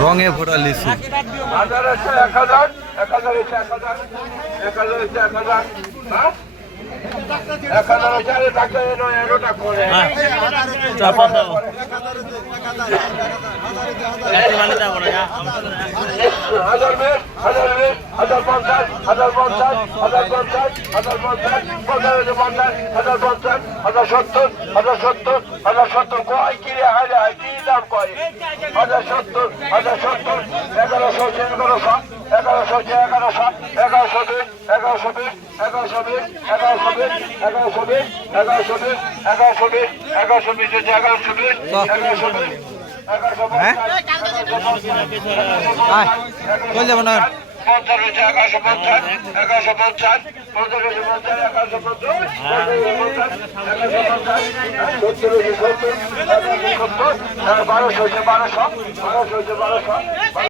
রঙে ভরা লিচু। 1000 আছে 1000, 1000 আছে 1000, 1000 আছে 1000, হ্যাঁ 1000 আছে আরে টাকা এনো এনোটা করে চাপা দাও এই মানে দাও না 1000 মে 1000 মে 1050 1050 1050 1050 1050 1070 1070 1070 কয় কি রে হালে কি দাম কয় 1070 1070 1100 1100 কই যাবো না 1200